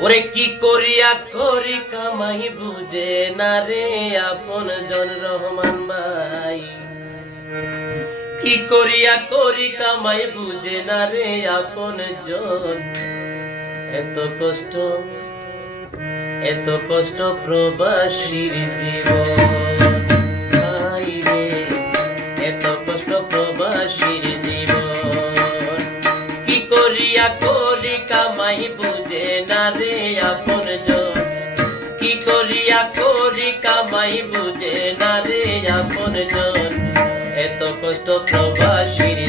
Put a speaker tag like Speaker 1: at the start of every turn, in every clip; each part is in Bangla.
Speaker 1: ওরে কি করিয়া করি কামাই বুঝে না রে আপন জন রহমান ভাই? কি করিয়া করি কামাই বুঝে না রে আপন জন? এত কষ্ট এত কষ্ট প্রবাসীর জীবন। করিয়া করি বুঝে না রে আপন জন এত কষ্ট প্রবাসীর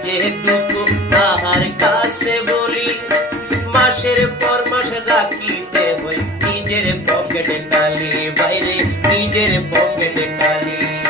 Speaker 1: না কি যে দুঃখ তাহার কাছে বলি, মাসের পর মাস রাখিতে হই, নিজের পকেটে টালি বাইরে নিজের পকেটে টালি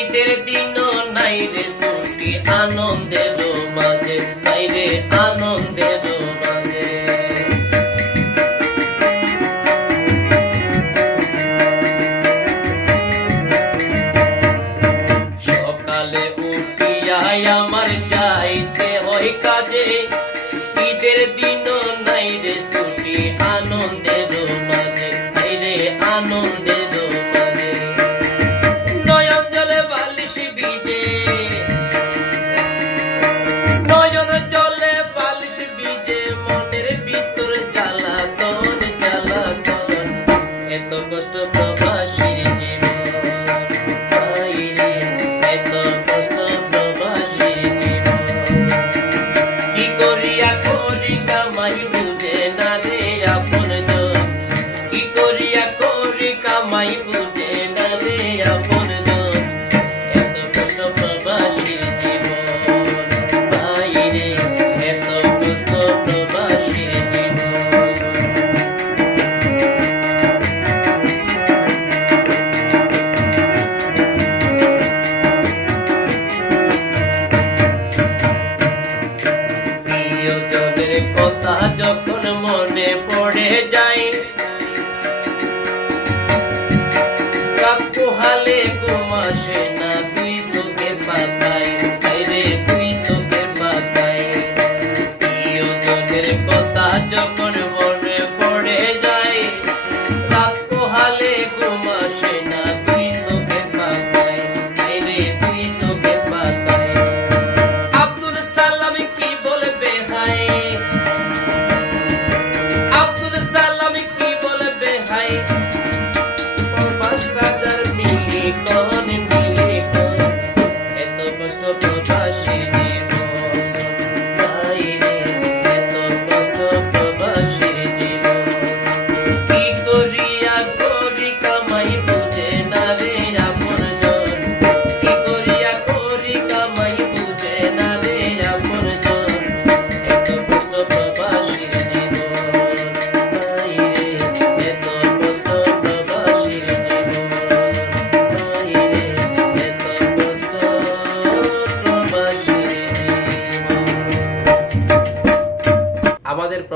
Speaker 1: ঈদের দিনও নাই রে ছুটি আনন্দের মাঝে নাই আনন্দের মাঝে সকালে উঠিয়াই আমার যাইতে হয় কাজে। ঈদের দিনও নাই রে ছুটি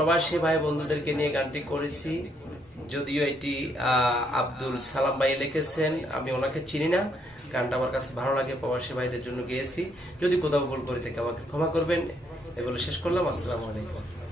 Speaker 2: প্রবাসী ভাই বন্ধুদেরকে নিয়ে গানটি করেছি। যদিও এটি আব্দুল সালাম ভাই লিখেছেন, আমি ওনাকে চিনি না। গানটা আমার কাছে ভালো লাগে, প্রবাসী ভাইদের জন্য গেয়েছি। যদি কোথাও ভুল করে থেকে আমাকে ক্ষমা করবেন। এগুলো শেষ করলাম, আসসালামু আলাইকুম।